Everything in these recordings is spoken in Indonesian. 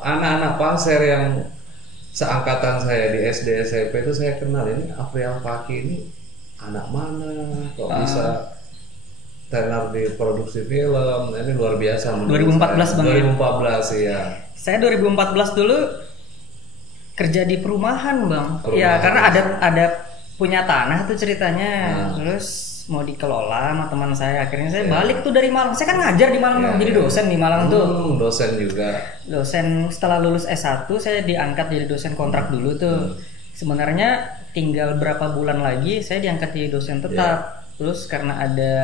Anak-anak Pasir yang seangkatan saya di SD SMP itu saya kenal, ini Afriel Paki ini anak mana kok bisa tenar di produksi film. Ini luar biasa menurut 2014 saya. Bang. 2014 ya. Saya 2014 dulu kerja di perumahan Bang. Perumahan. Ya karena ada punya tanah tuh ceritanya. Terus mau dikelola sama teman saya. Akhirnya saya balik tuh dari Malang. Saya kan ngajar di Malang Bang. Jadi dosen di Malang tuh. Dosen juga. Dosen setelah lulus S1 saya diangkat jadi dosen kontrak dulu tuh. Sebenarnya tinggal berapa bulan lagi saya diangkat jadi dosen tetap. Terus karena ada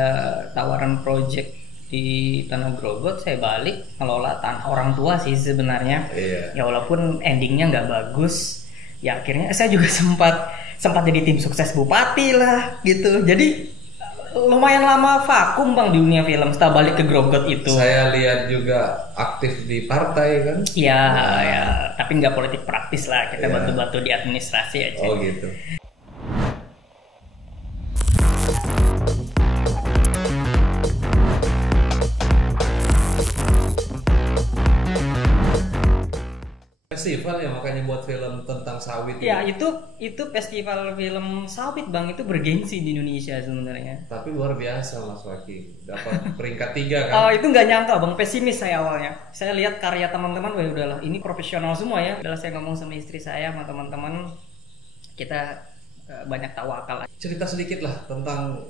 tawaran project di Tanah Grogot, saya balik ngelola tanah orang tua sih sebenarnya. Ya walaupun endingnya nggak bagus, ya akhirnya saya juga sempat jadi tim sukses bupati lah gitu. Jadi lumayan lama vakum Bang di dunia film setelah balik ke Grogot itu. Saya lihat juga aktif di partai kan? Ya, tapi nggak politik praktis lah, kita bantu-bantu di administrasi aja. Oh gitu. Festival ya makanya buat film tentang sawit. Ya itu festival film sawit Bang, itu bergengsi di Indonesia sebenarnya. Tapi luar biasa Mas Waki, dapat peringkat 3 kan? Oh itu nggak nyangka Bang, pesimis saya awalnya. Saya lihat karya teman-teman, wah udahlah ini profesional semua ya. Udahlah saya ngomong sama istri saya sama teman-teman, kita banyak tawakal. Cerita sedikit lah tentang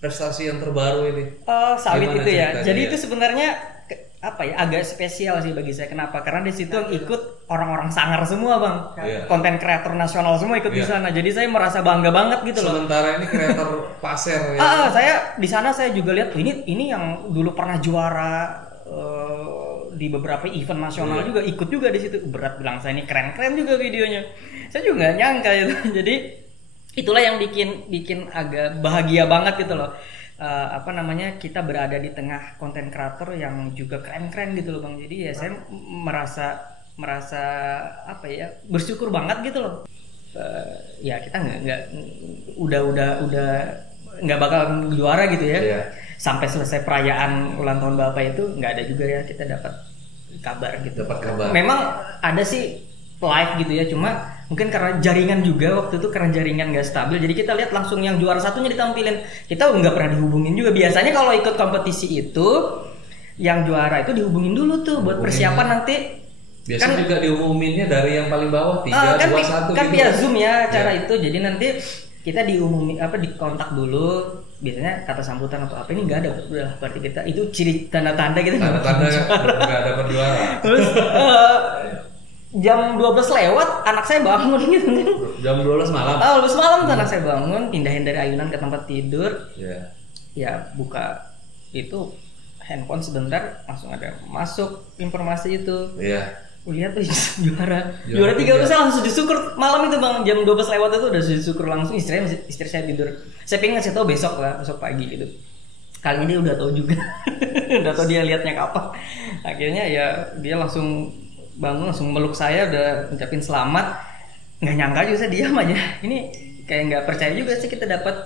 prestasi yang terbaru ini. Sawit Gimana itu ya. ceritanya? Jadi itu sebenarnya agak spesial sih bagi saya. Kenapa? Karena di situ yang ikut orang-orang sangar semua Bang. Konten kreator nasional semua ikut di sana. Jadi saya merasa bangga banget gitu loh. Sementara ini kreator Pasir ya. Saya di sana saya juga lihat ini yang dulu pernah juara di beberapa event nasional juga ikut juga di situ. Berat bilang saya ini keren-keren juga videonya. Saya juga nggak nyangka itu. Jadi itulah yang bikin agak bahagia banget gitu loh. Kita berada di tengah konten kreator yang juga keren-keren gitu loh Bang. Jadi ya saya merasa bersyukur banget gitu loh. Ya kita udah nggak bakal juara gitu ya. Sampai selesai perayaan ulang tahun Bapak itu nggak ada juga ya kita dapat kabar gitu. Dapat kabar. Memang ada sih live gitu ya, cuma mungkin karena jaringan juga waktu itu, karena jaringan nggak stabil, jadi kita lihat langsung yang juara satunya ditampilin. Kita nggak pernah dihubungin juga. Biasanya kalau ikut kompetisi itu yang juara itu dihubungin dulu tuh buat persiapan nanti. Biasanya kan, juga diumuminnya dari yang paling bawah 3, 2, 1 kan gitu. via Zoom ya cara itu. Jadi nanti kita diumumin dikontak dulu, biasanya kata sambutan atau apa, ini nggak ada. Udah berarti kita itu ciri tanda-tanda kita nggak ada perjuara. Terus jam 12 lewat anak saya bangun gitu kan. Jam 12 malam. 12 malam tuh anak saya bangun, pindahin dari ayunan ke tempat tidur. Ya buka itu handphone sebentar, langsung ada masuk informasi itu. Lihat tuh juara 3. Udah saya langsung sujud syukur malam itu Bang. Jam 12 lewat itu udah sujud syukur langsung. Istri saya tidur. Saya pengen ngasih tahu besok pagi gitu. Kali ini dia udah tahu juga. Udah tahu dia liatnya kapan. Akhirnya ya dia langsung bangun, langsung meluk saya, udah ucapin selamat. Nggak nyangka juga, saya diam aja. Ini kayak nggak percaya juga sih kita dapat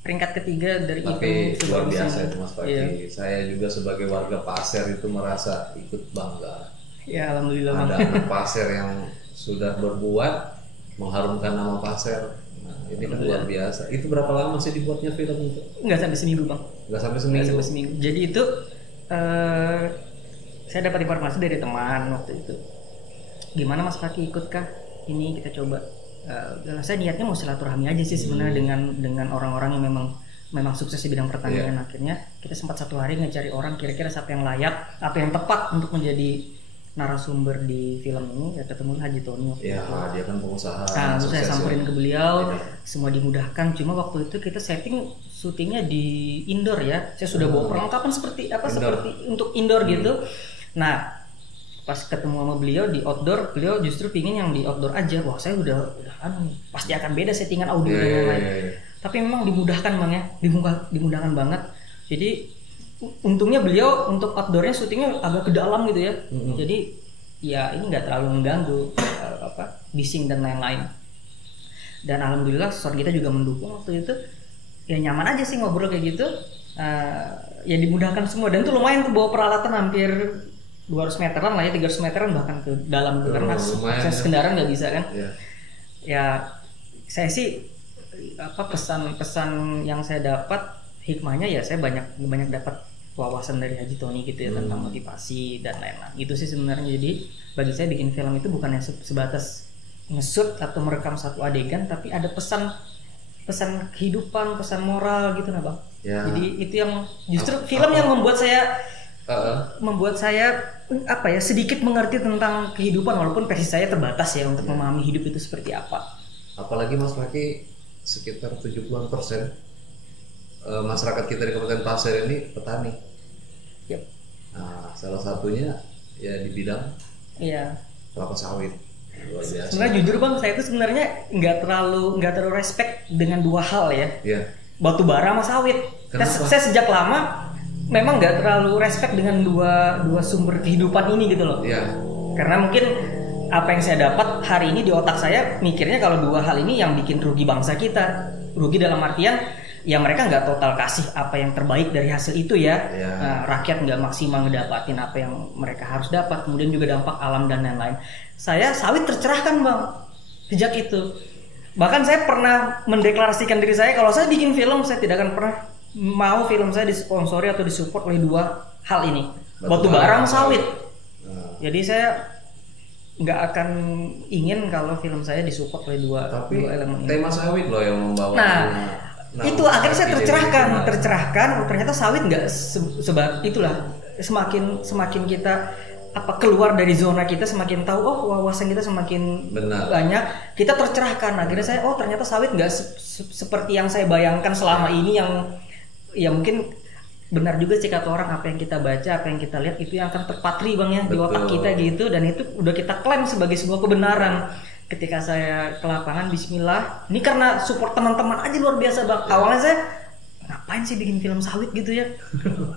peringkat ketiga dari event. Tapi luar biasa itu Mas Fakih. Saya juga sebagai warga Pasir itu merasa ikut bangga. Ya alhamdulillah. Ada anak Pasir yang sudah berbuat mengharumkan nama Pasir. Nah, ini kan luar biasa. Itu berapa lama sih dibuatnya film itu? Nggak sampai seminggu Bang. Nggak sampai seminggu. Jadi itu saya dapat informasi dari teman waktu itu. Gimana Mas Fakih ikutkah? Ini kita coba. Saya niatnya mau silaturahmi aja sih sebenarnya dengan orang-orang yang memang sukses di bidang pertanian. Akhirnya kita sempat satu hari ngecari orang kira-kira siapa yang layak atau yang tepat untuk menjadi narasumber di film ini. Ya ketemu Haji Tony. Dia kan pengusaha. Nah, terus saya samperin ke beliau, semua dimudahkan. Cuma waktu itu kita setting syutingnya di indoor ya. Saya sudah bawa perlengkapan seperti untuk indoor gitu. Nah, pas ketemu sama beliau di outdoor, beliau justru pingin yang di outdoor aja. Wah, saya udah pasti akan beda settingan audio dan lain-lain. Tapi memang dimudahkan Bang ya, dimudahkan banget. Jadi untungnya beliau untuk outdoornya syutingnya agak ke dalam gitu ya. Jadi ya ini nggak terlalu mengganggu bising dan lain-lain. Dan alhamdulillah sound kita juga mendukung waktu itu. Ya nyaman aja sih ngobrol kayak gitu. ya dimudahkan semua, dan tuh lumayan tuh bawa peralatan hampir 200 meteran lah ya, 300 meteran bahkan ke dalam tuh, karena akses kendaraan nggak bisa kan. Ya saya sih pesan-pesan yang saya dapat, hikmahnya ya saya banyak dapat wawasan dari Haji Tony gitu ya, tentang motivasi dan lain-lain gitu sih sebenarnya. Jadi bagi saya bikin film itu bukannya sebatas nge-shoot atau merekam satu adegan, tapi ada pesan kehidupan, pesan moral gitu nah Bang. Jadi itu yang justru film yang membuat saya sedikit mengerti tentang kehidupan, walaupun versi saya terbatas ya untuk memahami hidup itu seperti apa. Apalagi Mas Faki, sekitar 70% masyarakat kita di Kabupaten Pasir ini petani. Nah, salah satunya ya di bidang kelapa sawit. Luar biasa. Sebenarnya jujur Bang, saya itu sebenarnya nggak terlalu respect dengan dua hal ya. Batu bara sama sawit. Saya sejak lama memang nggak terlalu respect dengan dua sumber kehidupan ini gitu loh. Karena mungkin apa yang saya dapat hari ini di otak saya mikirnya kalau dua hal ini yang bikin rugi bangsa kita. Rugi dalam artian ya mereka nggak total kasih apa yang terbaik dari hasil itu ya. Nah, rakyat nggak maksimal ngedapatin apa yang mereka harus dapat. Kemudian juga dampak alam dan lain-lain. Saya sawit tercerahkan Bang sejak itu. Bahkan saya pernah mendeklarasikan diri saya, kalau saya bikin film saya tidak akan pernah mau film saya disponsori atau disupport oleh dua hal ini, batu bara sama sawit. Jadi saya nggak akan ingin kalau film saya disupport oleh dua elemen ini. Tema sawit loh yang membawa. Nah itu akhirnya saya tercerahkan. Ternyata sawit nggak itulah, semakin kita keluar dari zona kita, semakin tahu wawasan kita semakin banyak, kita tercerahkan. Akhirnya saya ternyata sawit nggak seperti yang saya bayangkan selama ini, yang ya mungkin benar juga sih kata orang, apa yang kita baca, apa yang kita lihat itu yang akan terpatri Bang ya di otak kita gitu, dan itu udah kita klaim sebagai sebuah kebenaran. Ketika saya ke lapangan, bismillah, ini karena support teman-teman aja luar biasa Bang. Awalnya saya ngapain sih bikin film sawit gitu ya,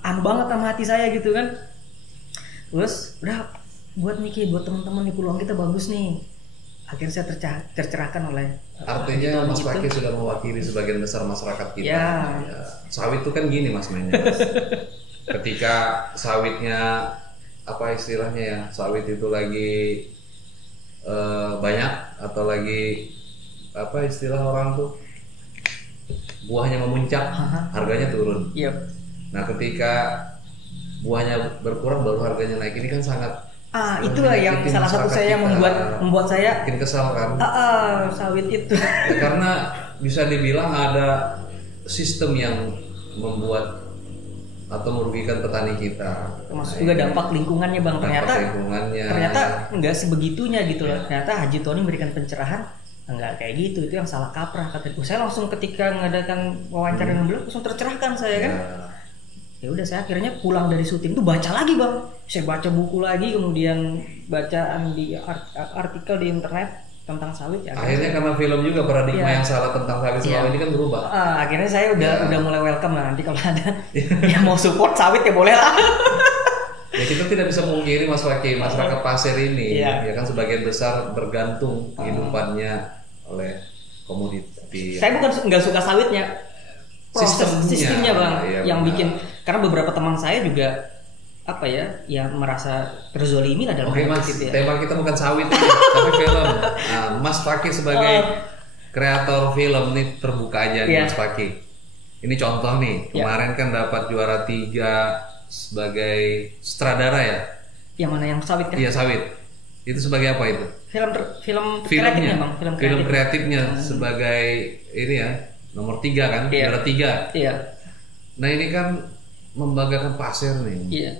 banget sama hati saya gitu kan. Terus udah buat teman-teman di peluang kita bagus nih. Akhirnya saya tercerahkan oleh artinya Mas Faki sudah mewakili sebagian besar masyarakat kita. Sawit itu kan gini Mas mainnya. Ketika sawitnya istilahnya ya, sawit itu lagi banyak atau lagi istilah orang tuh buahnya memuncak, harganya turun. Nah ketika buahnya berkurang baru harganya naik, ini kan sangat itulah yang salah satu saya membuat saya bikin kesal kan. Sawit itu karena bisa dibilang ada sistem yang membuat atau merugikan petani kita. Termasuk juga dampak lingkungannya Bang. Ternyata nggak sebegitunya gitu loh. Ternyata Haji Tony memberikan pencerahan, nggak kayak gitu, itu yang salah kaprah kataku. Saya langsung ketika mengadakan wawancara dengan beliau langsung tercerahkan saya kan. Ya udah, saya akhirnya pulang dari syuting tuh baca lagi Bang. Saya baca buku lagi, kemudian bacaan di artikel di internet tentang sawit ya. Akhirnya karena film juga paradigma yang salah tentang sawit selama ini kan berubah. Akhirnya saya udah mulai welcome lah, nanti kalau ada yang mau support sawit ya boleh lah. Ya kita tidak bisa memungkiri Mas Faki, masyarakat Pasir ini ya kan sebagian besar bergantung kehidupannya oleh komoditi. Saya bukan nggak suka sawitnya, sistemnya Bang yang bikin, karena beberapa teman saya juga merasa terzolimi lah dalam Mas, tema kita bukan sawit tapi film. Mas Faki sebagai kreator film nih terbuka aja nih Mas Faki. Ini contoh nih, kemarin kan dapat juara 3 sebagai sutradara ya. Yang mana, yang sawit kan? Iya sawit. Itu sebagai apa itu? Kreatifnya Bang. Film kreatifnya sebagai ini ya. Nomor 3 kan, juara 3. Nah ini kan membanggakan Pasir nih.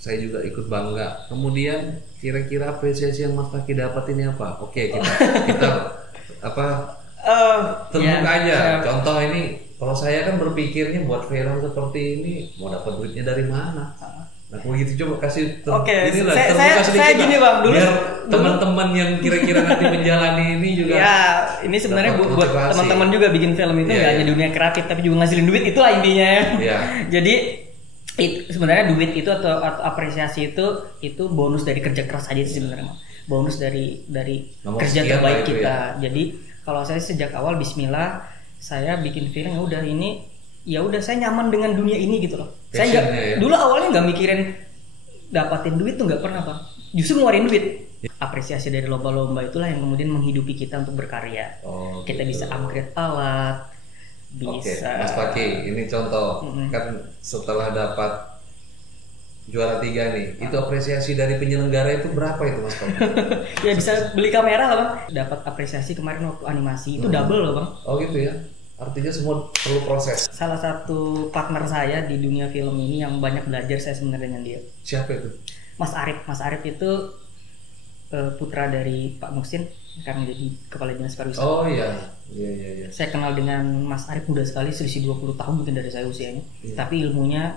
Saya juga ikut bangga. Kemudian kira-kira apresiasi yang Mas Faki dapat ini apa? Oke, kita terbuka aja. Contoh ini, kalau saya kan berpikirnya buat film seperti ini mau dapat duitnya dari mana? Nah, begitu coba kasih saya gini Bang, dulu biar teman-teman yang kira-kira nanti menjalani ini juga. Ya, ini sebenarnya buat teman-teman juga bikin film itu nggak hanya dunia kreatif tapi juga ngasilin duit, itulah intinya. Jadi sebenarnya duit itu atau apresiasi itu bonus dari kerja keras aja sih sebenarnya. Bonus dari kerja terbaik kita. Jadi kalau saya sejak awal bismillah saya bikin film, ya udah ini ya udah saya nyaman dengan dunia ini gitu loh. Saya nggak Passionnya ya. dulu awalnya nggak mikirin dapatin duit tuh, nggak pernah Bang. Justru ngeluarin duit. Apresiasi dari lomba-lomba itulah yang kemudian menghidupi kita untuk berkarya. Oh, Kita gitu. bisa upgrade alat, Oke, bisa Mas Paki, ini contoh kan setelah dapat juara 3 nih, itu apresiasi dari penyelenggara itu berapa itu Mas Paki? ya bisa beli kamera lah Bang. Dapat apresiasi kemarin waktu animasi itu double loh Bang. Oh gitu ya, artinya semua perlu proses. Salah satu partner saya di dunia film ini yang banyak belajar saya sebenarnya dengan dia. Siapa itu? Mas Arif. Mas Arif itu putra dari Pak Muhsin, sekarang jadi kepala dinas pariwisata. Oh iya, iya. Saya kenal dengan Mas Arif muda sekali, selisih 20 tahun mungkin dari saya usianya. Tapi ilmunya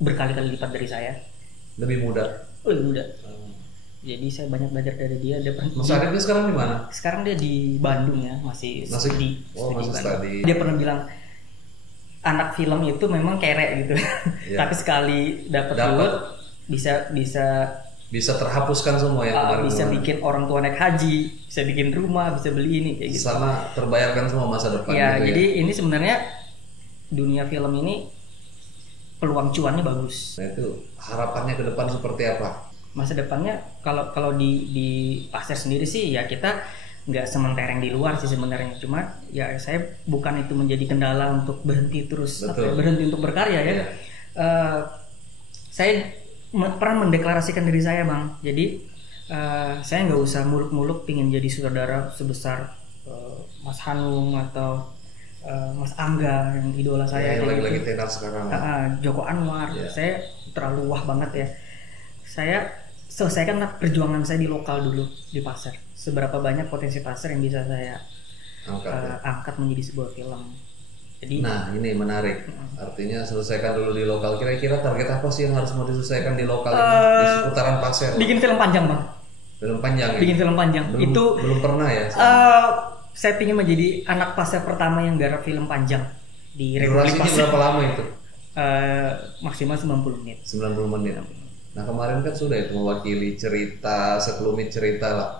berkali-kali lipat dari saya. Lebih muda. Lebih muda. Jadi saya banyak belajar dari dia. Mas Arif itu sekarang di mana? Sekarang dia di Bandung ya, masih studi. Oh, masih Bandung. studi. Dia pernah bilang anak film itu memang kerek gitu. Iya. Tapi sekali dapat duit bisa terhapuskan semua ya kemarin. bisa bikin orang tua naik haji, bisa bikin rumah, bisa beli ini kayak gitu. Sama terbayarkan semua masa depan. Ya, gitu jadi ini sebenarnya dunia film ini peluang cuannya bagus. Nah itu harapannya ke depan seperti apa? Masa depannya kalau di pasar sendiri sih ya kita nggak sementereng di luar sih sebenarnya. Cuma ya saya bukan itu menjadi kendala untuk berhenti terus berhenti untuk berkarya ya. Iya. Saya pernah mendeklarasikan diri saya Bang. Jadi saya nggak usah muluk-muluk pingin jadi sutradara sebesar Mas Hanung atau Mas Angga yang idola saya. Yang lagi tenar sekarang. Joko Anwar. Yeah. Saya terlalu wah banget ya. Saya selesaikan perjuangan saya di lokal dulu di pasar. Seberapa banyak potensi pasar yang bisa saya angkat menjadi sebuah film. Jadi, nah ini menarik. Artinya selesaikan dulu di lokal. Kira-kira target apa sih yang harus mau diselesaikan di lokal di seputaran pasar? Bikin film panjang Bang. Film panjang. Bikin film panjang. Belum pernah ya. Saya ingin menjadi anak pasar pertama yang garap film panjang di Republik Durasinya Pasar. berapa lama itu? Maksimal 90 menit. 90 menit. Nah kemarin kan sudah itu mewakili cerita sekelumit cerita lah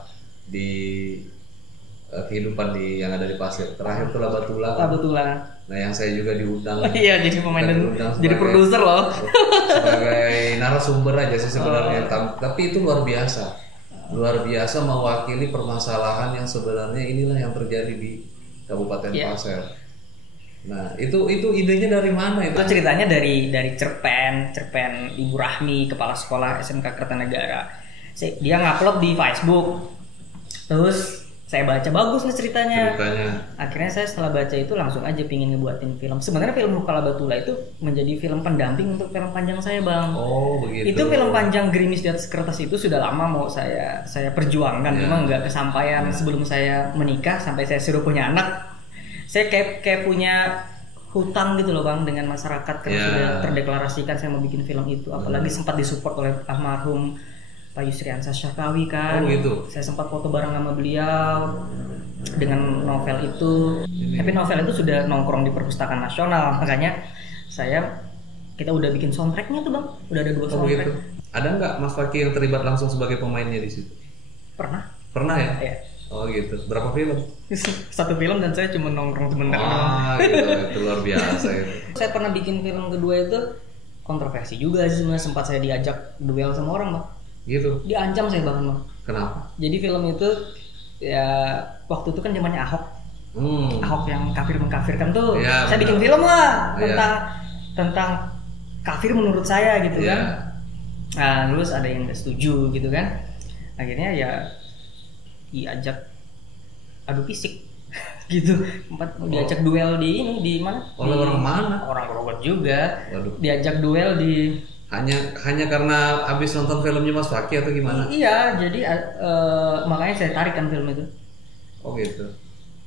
di kehidupan yang ada di pasir. Terakhir itu Labatula. Nah yang saya juga diundang. Iya jadi pemain dan jadi produser loh. Sebagai narasumber aja sih sebenarnya. Tapi itu luar biasa mewakili permasalahan yang sebenarnya inilah yang terjadi di Kabupaten Pasir. Nah itu idenya dari mana itu? Itu ceritanya dari cerpen Ibu Rahmi, kepala sekolah SMK Kertanegara. Dia ngupload di Facebook. Terus saya baca bagus nih ceritanya. Akhirnya saya setelah baca itu langsung aja pingin ngebuatin film. Sebenarnya film Luka Labatula itu menjadi film pendamping untuk film panjang saya Bang. Oh begitu. Itu film panjang Gerimis di atas kertas itu sudah lama mau saya perjuangkan, cuma nggak kesampaian. Sebelum saya menikah sampai saya suruh punya anak, saya kayak punya hutang gitu loh Bang dengan masyarakat karena sudah terdeklarasikan saya mau bikin film itu. Apalagi sempat disupport oleh almarhum Pak Yusriansyah Syakawi kan. Oh gitu. Saya sempat foto bareng sama beliau dengan novel itu. Tapi novel itu sudah nongkrong di Perpustakaan Nasional, makanya kita udah bikin soundtracknya tuh Bang. Udah ada 2 soundtrack. Gitu. Ada nggak Mas Fakih yang terlibat langsung sebagai pemainnya di situ? Pernah ya? Iya. Oh gitu. Berapa film? 1 film dan saya cuma nongkrong sebentar. Gitu. Itu luar biasa itu. Saya pernah bikin film kedua itu kontroversi juga sih sebenarnya, sempat saya diajak duel sama orang Bang. Gitu. Diancam saya bahkan Bang. Kenapa? Jadi film itu ya waktu itu kan zamannya Ahok. Ahok yang kafir mengkafirkan tuh. Ya, saya bikin film lah tentang kafir menurut saya gitu kan. Nah, terus ada yang nggak setuju gitu kan. Akhirnya ya diajak adu fisik gitu. Diajak duel di mana? Oleh orang mana? Orang Grogol juga. Waduh. Diajak duel di hanya karena habis nonton filmnya Mas Fakih atau gimana? Iya, jadi makanya saya tarik kan film itu. Oh gitu.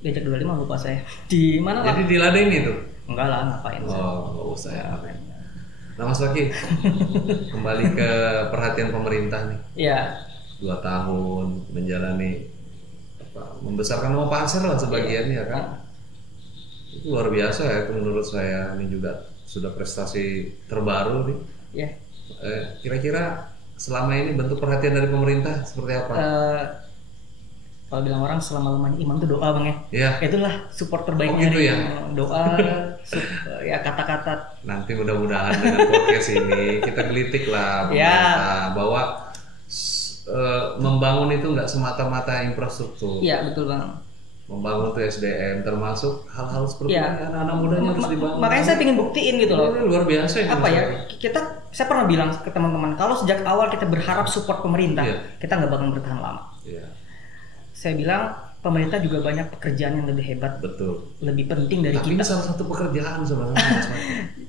Diajak duel di mana lupa saya. Di mana lah? Jadi diladenin itu? Enggak lah, ngapain saya. Nggak usah ya. Nah Mas Fakih, kembali ke perhatian pemerintah nih. Iya. 2 tahun menjalani membesarkan nama Pasir lah sebagiannya kan. Itu luar biasa ya, itu menurut saya. Ini juga sudah prestasi terbaru nih. Ya. Kira-kira selama ini bentuk perhatian dari pemerintah seperti apa? kalau bilang orang selama lemahnya iman tuh doa bang ya. Iya. Itulah support terbaiknya gitu ya? Doa, ya kata-kata. Nanti mudah-mudahan dengan podcast ini kita gelitik lah pemerintah bahwa membangun itu nggak semata-mata infrastruktur. Iya betul bang. Membangun tuh SDM termasuk hal-hal seperti ini anak mudanya harus dibangun. Makanya saya ingin buktiin gitu loh. Ini luar biasa ya. Apa ya? Saya pernah bilang ke teman-teman kalau sejak awal kita berharap support pemerintah, kita nggak bakal bertahan lama. Iya. Saya bilang pemerintah juga banyak pekerjaan yang lebih hebat, betul, lebih penting dari tapi kita. Tapi salah satu pekerjaan sebenarnya.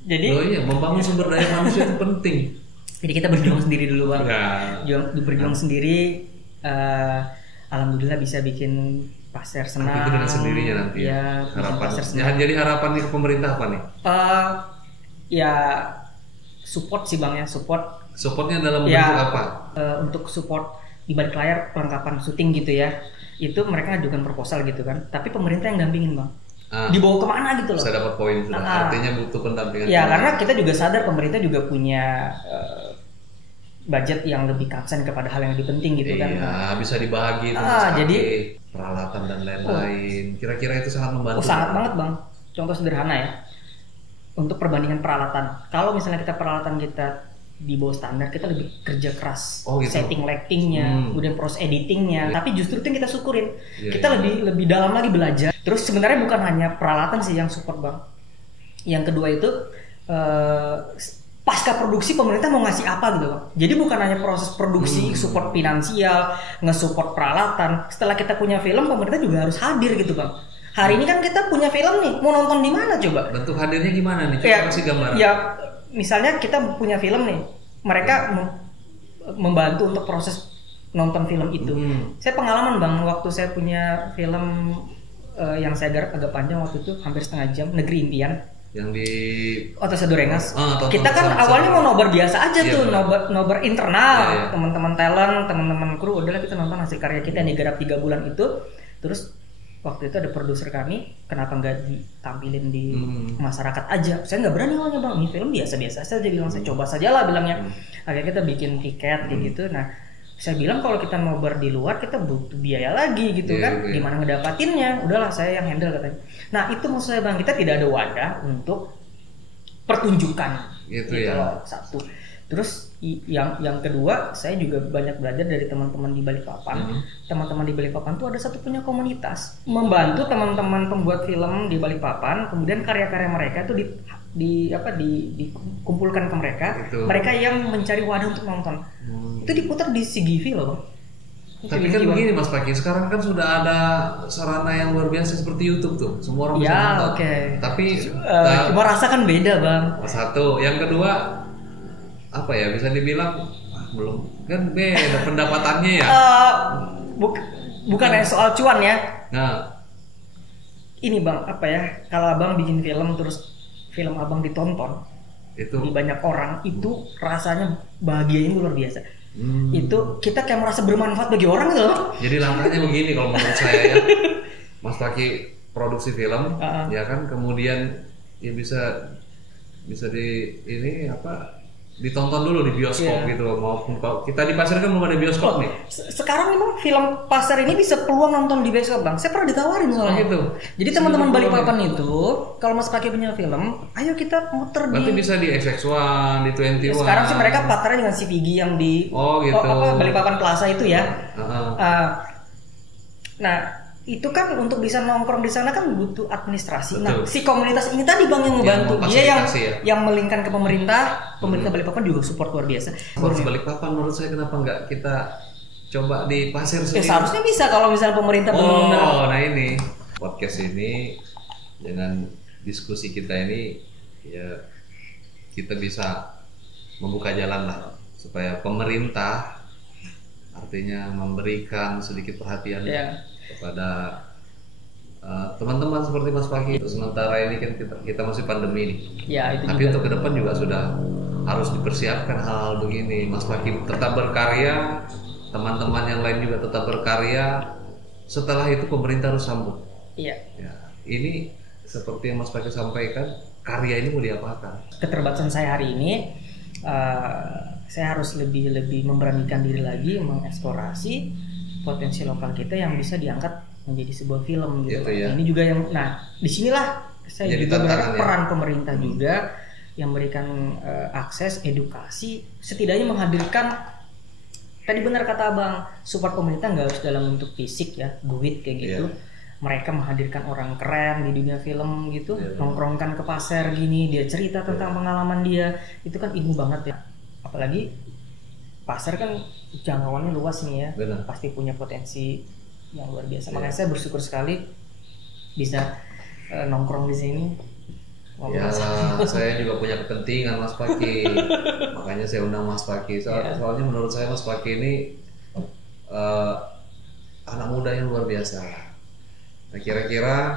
Jadi, membangun sumber daya manusia itu penting. Jadi kita berjuang sendiri dulu bang. Ya. Berjuang sendiri. Alhamdulillah bisa bikin pasar senang. Itu dengan sendirinya nanti. Ya, harapan. Jadi harapan nih ke pemerintah apa nih? Ya support sih bang ya, support. Supportnya dalam bentuk apa? Untuk support di balik layar perlengkapan syuting gitu ya, itu mereka ajukan proposal gitu kan, tapi pemerintah yang dampingin bang, dibawa kemana gitu loh. Saya dapat poin sudah. Artinya butuh pendampingan. Ya karena kita juga sadar pemerintah juga punya budget yang lebih concern kepada hal yang lebih penting gitu kan. Iya, bisa dibagi itu jadi peralatan dan lain-lain. Kira-kira itu sangat membantu. Sangat banget bang. Contoh sederhana ya, untuk perbandingan peralatan. Kalau misalnya peralatan kita di bawah standar, kita lebih kerja keras, gitu. setting lightingnya, kemudian proses editingnya. Tapi justru itu yang kita syukurin. Kita lebih dalam lagi belajar. Terus sebenarnya bukan hanya peralatan sih yang support bang. Yang kedua itu pasca produksi pemerintah mau ngasih apa gitu bang. Jadi bukan hanya proses produksi, support finansial, nge-support peralatan. Setelah kita punya film, pemerintah juga harus hadir gitu bang. Hari ini kan kita punya film nih, mau nonton di mana coba? Bentuk hadirnya gimana nih? Coba kasih gambaran. Ya, misalnya kita punya film nih, mereka membantu untuk proses nonton film itu. Saya pengalaman bang, waktu saya punya film yang saya garap agak panjang waktu itu, hampir setengah jam, Negeri Impian. Yang di Oto Sadurengas. Kita kan awalnya mau nobar biasa aja tuh, nobar internal, teman-teman talent, teman-teman kru, udahlah kita nonton hasil karya kita yang digarap 3 bulan itu. Terus waktu itu ada produser kami, kenapa nggak ditampilin di masyarakat aja? Saya nggak berani awalnya bang, ini film biasa-biasa saja, bilang saya coba saja lah bilangnya. Akhirnya kita bikin tiket kayak gitu. Nah, saya bilang kalau kita nobar di luar kita butuh biaya lagi gitu kan, gimana ngedapatinnya? Udahlah saya yang handle katanya. Nah itu maksud saya bang, kita tidak ada wadah untuk pertunjukan gitu ya. Satu. Terus yang kedua, saya juga banyak belajar dari teman-teman di Balikpapan. Teman-teman di Balikpapan tuh ada satu punya komunitas membantu teman-teman pembuat film di Balikpapan. Kemudian karya-karya mereka itu dikumpulkan ke mereka. Mereka yang mencari wadah untuk nonton. Itu diputar di CGV loh bang. Tapi kan begini Mas Paki, sekarang kan sudah ada sarana yang luar biasa seperti YouTube tuh, semua orang bisa nonton. Tapi cuma rasa kan beda bang. Satu, yang kedua apa ya, bisa dibilang belum kan beda pendapatannya ya. Bukan hanya soal cuan ya. Nah, ini bang, apa ya, kalau abang bikin film terus film abang ditonton itu di banyak orang, itu rasanya bahagianya luar biasa. Itu kita kayak merasa bermanfaat bagi orang gitu loh. Jadi langkahnya begini kalau menurut saya ya, Mas Paki produksi film, ya kan, kemudian ya bisa di ini apa, ditonton dulu di bioskop gitu, maupun kita di pasar kan belum ada bioskop nih. Sekarang memang film pasar ini bisa peluang nonton di bioskop bang. Saya pernah ditawarin soalnya gitu. Jadi teman-teman Balikpapan itu, kalau Mas Paki punya film, ayo kita muter. Berarti bisa di XX1, di 21. Sekarang sih mereka partnernya dengan CVG yang di Balikpapan Plaza itu ya. Nah itu kan untuk bisa nongkrong di sana kan butuh administrasi. Nah, si komunitas ini tadi bang yang membantu, dia yang melingkan ke pemerintah Balikpapan juga support luar biasa. Support Balikpapan menurut saya kenapa nggak kita coba di pasir sendiri? Seharusnya bisa kalau misalnya pemerintah benar-benar. Nah ini podcast ini dengan diskusi kita ini ya kita bisa membuka jalan lah supaya pemerintah artinya memberikan sedikit perhatian kepada teman-teman seperti Mas Paki. Sementara ini kan kita masih pandemi nih. Tapi untuk ke depan juga sudah harus dipersiapkan hal-hal begini. Mas Paki tetap berkarya, teman-teman yang lain juga tetap berkarya. Setelah itu pemerintah harus sambut. Ya, ini seperti yang Mas Paki sampaikan, karya ini mau diapakan? Keterbatasan saya hari ini, saya harus lebih memberanikan diri lagi, mengeksplorasi. potensi lokal kita yang bisa diangkat menjadi sebuah film gitu. Gitu ya. Ini juga yang, nah disinilah saya Jadi juga berharap tantangan ya. peran pemerintah juga yang memberikan akses edukasi, setidaknya menghadirkan, tadi benar kata Abang, support pemerintah nggak harus dalam bentuk fisik ya, duit kayak gitu. Mereka menghadirkan orang keren di dunia film gitu, nongkrongkan ke pasar gini, dia cerita tentang pengalaman dia, itu kan ilmu banget ya. Apalagi pasar kan jangkauannya luas nih ya, Benar. pasti punya potensi yang luar biasa. Makanya saya bersyukur sekali bisa nongkrong di sini. Ya, saya juga punya kepentingan Mas Paki, makanya saya undang Mas Paki. Soalnya menurut saya Mas Paki ini anak muda yang luar biasa. Nah, kira-kira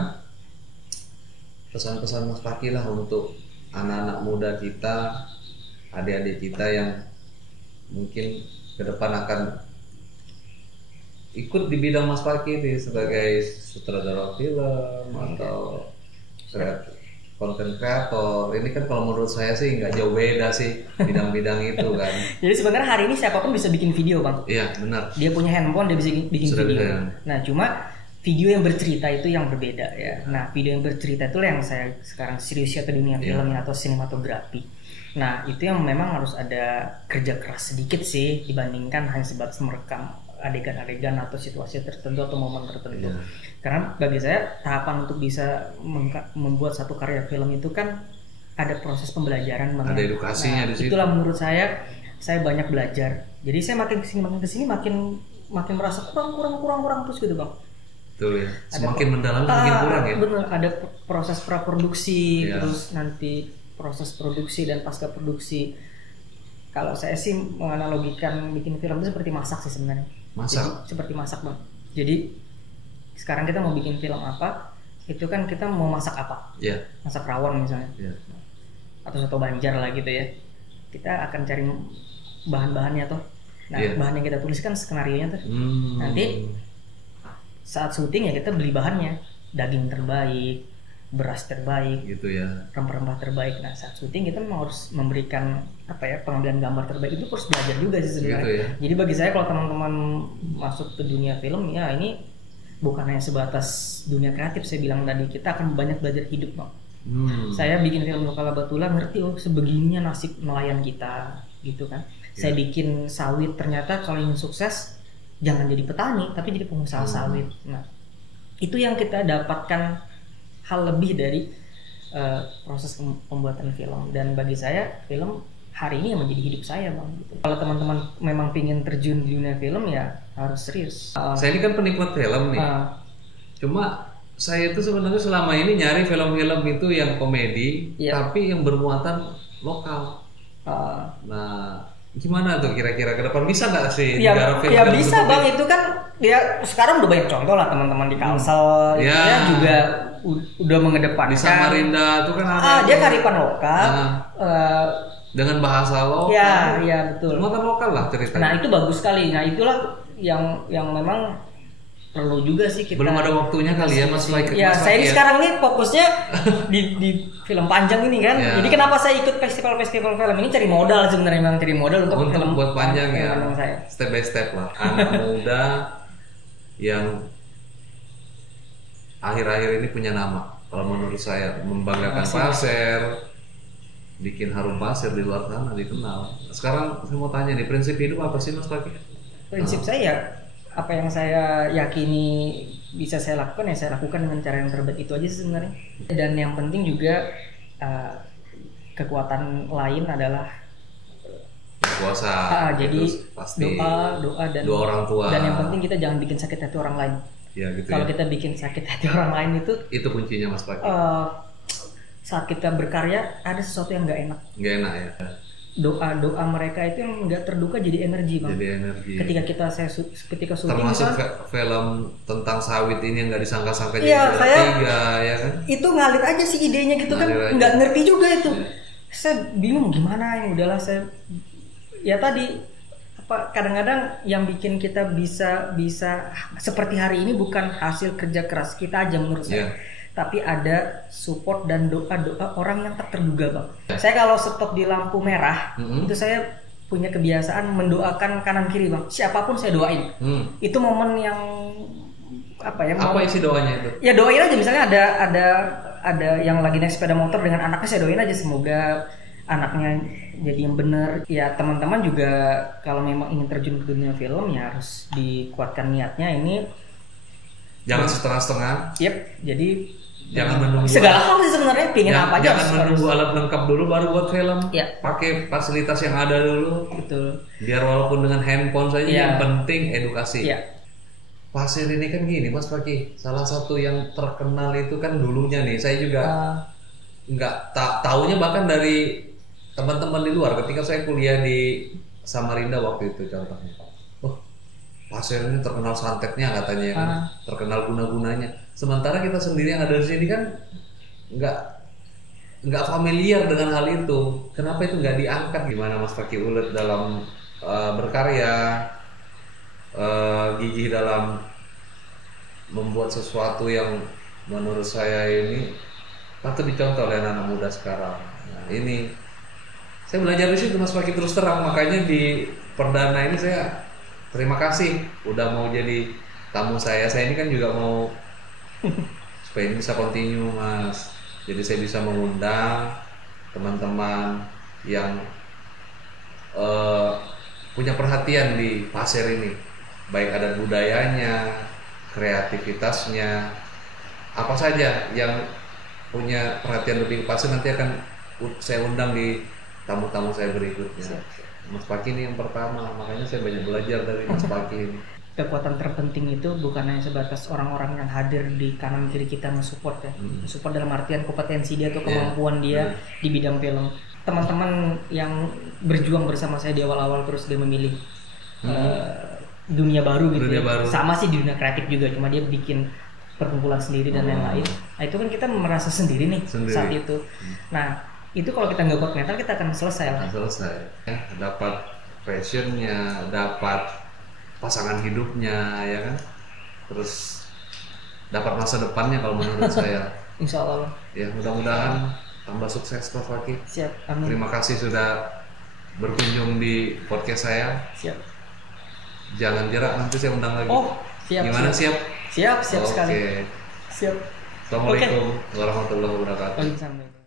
pesan-pesan Mas Paki lah untuk anak-anak muda kita, adik-adik kita yang mungkin ke depan akan ikut di bidang Mas Paki ini sebagai sutradara film atau konten kreator. Ini kan kalau menurut saya sih nggak jauh beda sih bidang-bidang itu kan. Jadi sebenarnya hari ini siapapun bisa bikin video, Bang. Iya, benar. Dia punya handphone, dia bisa bikin Sudah video. bisa. Nah, cuma video yang bercerita itu yang berbeda ya. Nah, video yang bercerita itu yang saya sekarang serius ya ke dunia film atau sinematografi. Nah, itu yang memang harus ada kerja keras sedikit sih dibandingkan hanya sebatas merekam adegan-adegan atau situasi tertentu atau momen tertentu. Karena bagi saya tahapan untuk bisa membuat satu karya film itu kan ada proses pembelajaran, ada edukasinya di situ. Itulah menurut saya banyak belajar. Jadi saya makin kesini makin merasa kurang terus gitu, Bang. Betul ya. Semakin mendalam makin kurang ya. Benar, ada proses praproduksi, terus nanti proses produksi dan pasca produksi. Kalau saya sih menganalogikan bikin film itu seperti masak sih sebenarnya. Masak. Jadi, seperti masak, Bang. Jadi sekarang kita mau bikin film apa, itu kan kita mau masak apa? Masak rawon misalnya. Atau soto Banjar lah gitu ya. Kita akan cari bahan-bahannya tuh. Nah, bahan yang kita tulis kan skenarionya tuh. Nanti saat syuting ya kita beli bahannya, daging terbaik, beras terbaik, gitu ya, rempah-rempah terbaik. Nah, saat syuting kita memang harus memberikan pengambilan gambar terbaik. Itu harus belajar juga sih sebenarnya. Gitu ya. Jadi bagi saya kalau teman-teman masuk ke dunia film ya ini bukan hanya sebatas dunia kreatif. Saya bilang tadi kita akan banyak belajar hidup, Bang. Saya bikin film Lokala Batula ngerti sebegininya nasib nelayan kita gitu kan. Saya bikin sawit, ternyata kalau ingin sukses jangan jadi petani tapi jadi pengusaha sawit. Nah, itu yang kita dapatkan hal lebih dari proses pembuatan film. Dan bagi saya film hari ini yang menjadi hidup saya, Bang gitu. Kalau teman-teman memang pingin terjun di dunia film ya harus serius. Saya ini kan penikmat film nih. Cuma saya itu sebenarnya selama ini nyari film-film itu yang komedi tapi yang bermuatan lokal. Nah, gimana tuh kira-kira ke depan bisa nggak sih? Ya bisa, Bang. Itu kan dia sekarang udah banyak contoh lah teman-teman di Kalsel dia juga udah mengedepankan. Di Samarinda tuh kan ada dia kearifan lokal dengan bahasa lokal. Ya betul. Muatan lokal lah ceritanya. Nah, itu bagus sekali. Nah, itulah yang memang perlu juga sih kita. Belum ada waktunya kali ya Mas Mike. Ya, saya ini sekarang nih fokusnya di film panjang ini kan. Jadi kenapa saya ikut festival-festival film ini cari modal sebenarnya, memang cari modal untuk film buat panjang ya. Saya. Step by step lah. Anak muda yang akhir-akhir ini punya nama. Kalau menurut saya membanggakan Pasir, bikin harum Pasir di luar sana dikenal. Sekarang saya mau tanya nih, prinsip hidup apa sih Mas Paki? Prinsip saya apa yang saya yakini bisa saya lakukan ya saya lakukan dengan cara yang terbaik, itu aja sebenarnya. Dan yang penting juga kekuatan lain adalah puasa. Jadi pasti doa dan dua orang tua. Dan yang penting kita jangan bikin sakit hati orang lain. Ya, gitu kalau kita bikin sakit hati orang lain itu kuncinya Mas Paki. Saat kita berkarya ada sesuatu yang nggak enak. Nggak enak ya. Doa mereka itu yang nggak terduga jadi energi, Bang. Jadi energi. Ketika syuting termasuk kan, film tentang sawit ini yang nggak disangka-sangka jadi tiga ya kan. Itu ngalir aja sih idenya gitu, ngalir kan nggak ngerti juga itu. Saya bingung gimana ini, udahlah saya ya tadi kadang-kadang yang bikin kita bisa seperti hari ini bukan hasil kerja keras kita aja menurut saya. Tapi ada support dan doa orang yang tak terduga, Bang. Saya kalau stop di lampu merah itu saya punya kebiasaan mendoakan kanan kiri bang, siapapun saya doain. Itu momen yang apa ya? Apa isi doanya itu? Ya doain aja, misalnya ada yang lagi naik sepeda motor dengan anaknya, saya doain aja semoga anaknya jadi yang benar. Ya teman-teman juga kalau memang ingin terjun ke dunia film ya harus dikuatkan niatnya. Ini jangan setengah-setengah. Yep, jadi jangan menunggu segala hal sih sebenarnya, pingin apa aja jangan menunggu alat lengkap dulu baru buat film. Pakai fasilitas yang ada dulu. Betul. Biar walaupun dengan handphone saja, yang penting edukasi. Pasir ini kan gini Mas Paki, salah satu yang terkenal itu kan dulunya nih, saya juga nggak taunya bahkan dari teman-teman di luar ketika saya kuliah di Samarinda waktu itu contohnya. Pasir ini terkenal santetnya katanya kan, terkenal guna-gunanya. Sementara kita sendiri yang ada di sini kan nggak familiar dengan hal itu. Kenapa itu nggak diangkat? Gimana Mas Paki Ulet dalam berkarya, gigih dalam membuat sesuatu yang menurut saya ini patut dicontoh oleh anak muda sekarang. Nah, ini saya belajar di situ Mas Paki, terus terang. Makanya di perdana ini saya terima kasih udah mau jadi tamu saya. Saya ini kan juga mau supaya ini bisa continue Mas. Jadi saya bisa mengundang teman-teman yang punya perhatian di pasir ini, baik adat budayanya, kreativitasnya, apa saja yang punya perhatian lebih ke pasir nanti akan saya undang di tamu-tamu saya berikutnya. Mas Paki ini yang pertama, makanya saya banyak belajar dari Mas Paki ini. Kekuatan terpenting itu bukan hanya sebatas orang-orang yang hadir di kanan kiri kita mensupport ya. Support dalam artian kompetensi dia atau kemampuan dia di bidang film. Teman-teman yang berjuang bersama saya di awal-awal terus dia memilih dunia baru gitu. Sama sih di dunia kreatif juga, cuma dia bikin perkumpulan sendiri dan lain-lain. Nah itu kan kita merasa sendiri nih saat itu. Nah itu kalau kita nggak kuat mental kita akan selesai lah. Dapat passionnya, dapat pasangan hidupnya ya kan, terus dapat masa depannya kalau menurut saya. Insya Allah. Ya mudah-mudahan tambah sukses Mas Paki. Siap, amin. Terima kasih sudah berkunjung di podcast saya. Siap. Jangan jarak, nanti saya undang lagi. Siap. Gimana siap? Siap sekali. Siap. Assalamualaikum warahmatullahi wabarakatuh. Waalaikumsalam.